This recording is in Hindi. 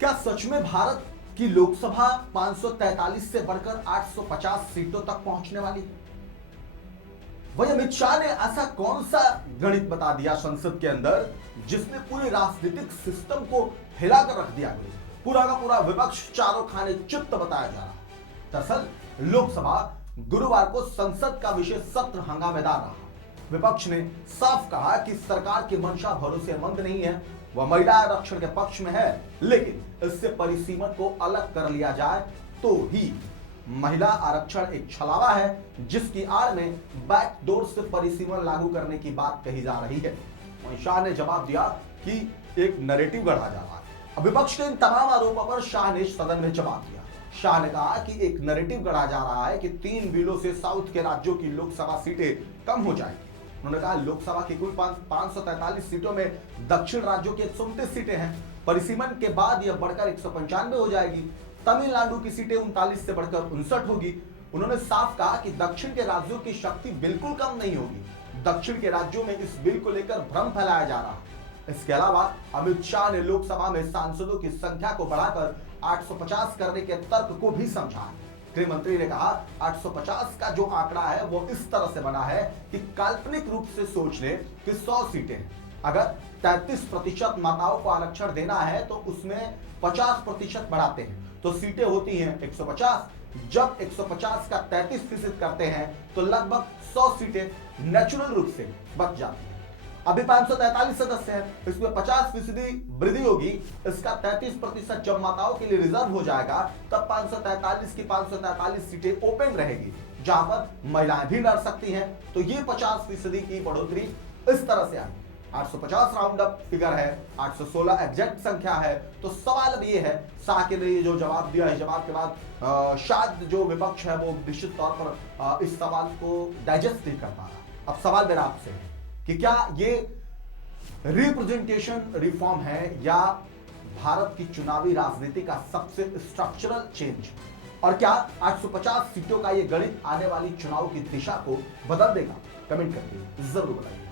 क्या सच में भारत की लोकसभा 543 से बढ़कर 850 सीटों तक पहुंचने वाली है? वही अमित शाह ने ऐसा कौन सा गणित बता दिया संसद के अंदर जिसने पूरे राजनीतिक सिस्टम को हिलाकर रख दिया गया? पूरा का पूरा विपक्ष चारों खाने चित्त बताया जा रहा। दरअसल लोकसभा गुरुवार को संसद का विशेष सत्र हंगामेदार रहा। विपक्ष ने साफ कहा कि सरकार की मंशा भरोसेमंद नहीं है, वह महिला आरक्षण के पक्ष में है, लेकिन इससे परिसीमन को अलग कर लिया जाए तो ही महिला आरक्षण एक छलावा है जिसकी आड़ में बैकडोर से परिसीमन लागू करने की बात कही जा रही है। वहीं शाह ने जवाब दिया कि एक नैरेटिव गढ़ा जा रहा है। अब विपक्ष के इन तमाम आरोपों पर शाह ने सदन में जवाब दिया। शाह ने कहा कि एक नैरेटिव गढ़ा जा रहा है कि 3 बिलों से साउथ के राज्यों की लोकसभा सीटें कम हो जाएंगी। उन्होंने कहा लोकसभा की कुल 543 सीटों में दक्षिण राज्यों की 129 सीटें हैं। परिसीमन के बाद यह बढ़कर 195 हो जाएगी। तमिलनाडु की सीटें 39 से बढ़कर 59 होगी। उन्होंने साफ कहा कि दक्षिण के राज्यों की शक्ति बिल्कुल कम नहीं होगी। दक्षिण के राज्यों में इस बिल को लेकर भ्रम फैलाया जा रहा है। इसके अलावा अमित शाह ने लोकसभा में सांसदों की संख्या को बढ़ाकर 850 करने के तर्क को भी समझा। गृह मंत्री ने कहा 850 का जो आंकड़ा है वो इस तरह से बना है कि काल्पनिक रूप से सोच ले कि 100 सीटें हैं। अगर 33% माताओं को आरक्षण देना है तो उसमें 50% बढ़ाते हैं तो सीटें होती हैं 150। जब 150 का 33% करते हैं तो लगभग 100 सीटें नेचुरल रूप से बच जाती हैं। अभी 543 सदस्य हैं, इसमें 50% वृद्धि होगी। इसका 33% जब माताओं के लिए रिजर्व हो जाएगा तब 543 की 543 सीटें ओपन रहेगी जहां पर महिलाएं भी लड़ सकती हैं। तो ये 50% की बढ़ोतरी इस तरह से आई। 850 राउंड अप फिगर है, 816 एग्जैक्ट संख्या है। तो सवाल अब ये है, शाह के लिए जो जवाब दिया है, जवाब के बाद शायद जो विपक्ष है वो निश्चित तौर पर इस सवाल को डाइजेस्ट नहीं कर पा रहा। अब सवाल मेरा आपसे है कि क्या ये रिप्रेजेंटेशन रिफॉर्म है या भारत की चुनावी राजनीति का सबसे स्ट्रक्चरल चेंज, और क्या 850 सीटों का ये गणित आने वाली चुनाव की दिशा को बदल देगा? कमेंट करके जरूर बताइए।